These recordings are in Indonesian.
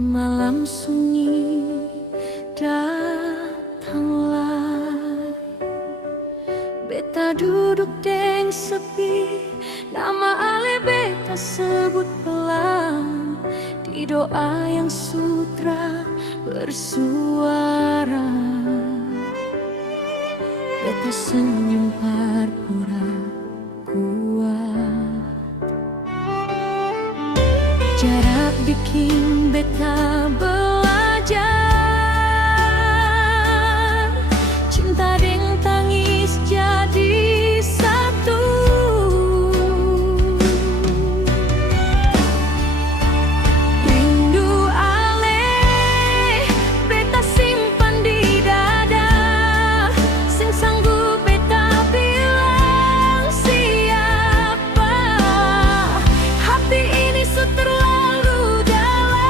Malam sunyi datanglah, beta duduk deng sepi, nama ale beta sebut pelan. Di doa yang sutra bersuara, beta senyum pura kuat. Jarak bikin beta belajar, cinta deng tangis jadi satu. Rindu ale beta simpan di dada, sing sanggup beta bilang siapa. Hati ini terlalu dalam,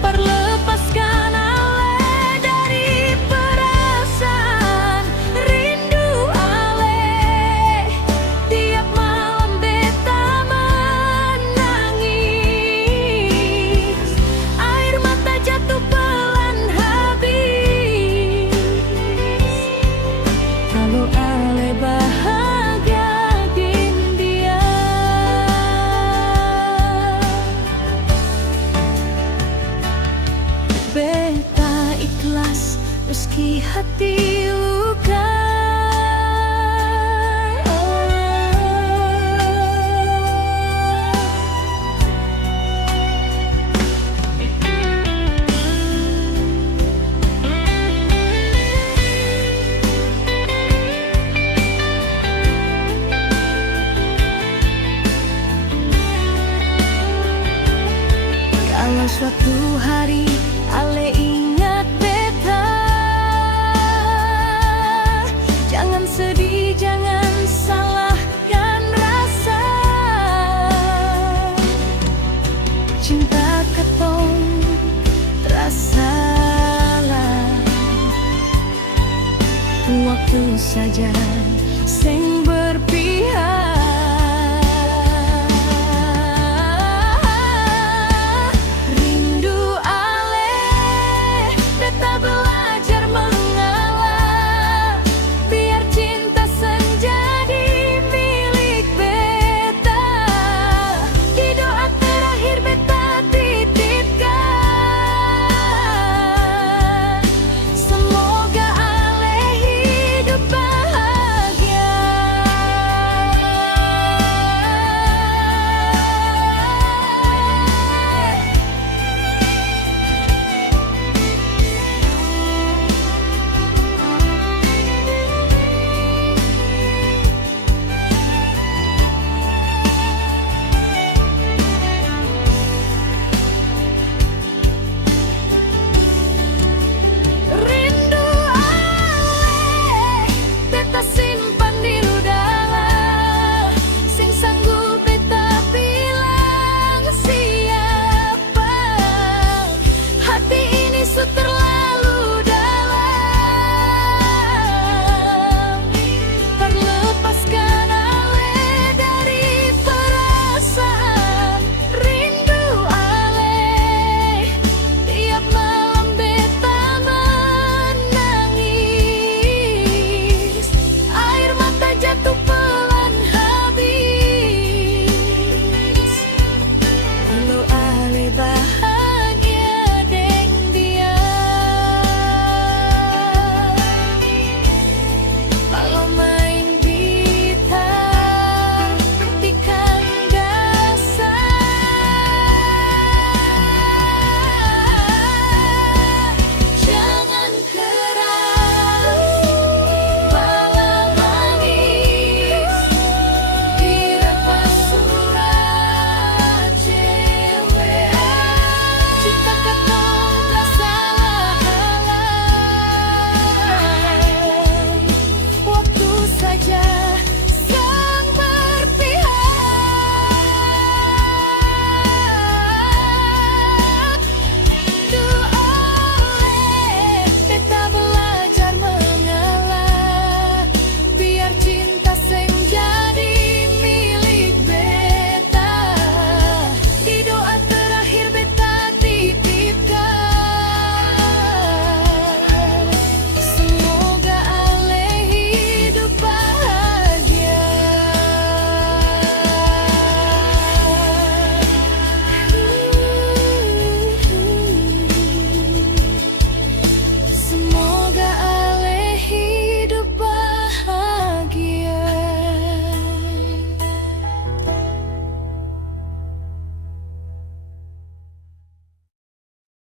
perlepaskan ale dari perasaan. Rindu ale tiap malam beta menangis, air mata jatuh pelan habis. Kalau ale bahagia gin dia, beta ikhlas meski hati luka. Kalau suatu hari ale ingat beta, jangan sedih, jangan salahkan rasa. Cinta katong terasalah, waktu saja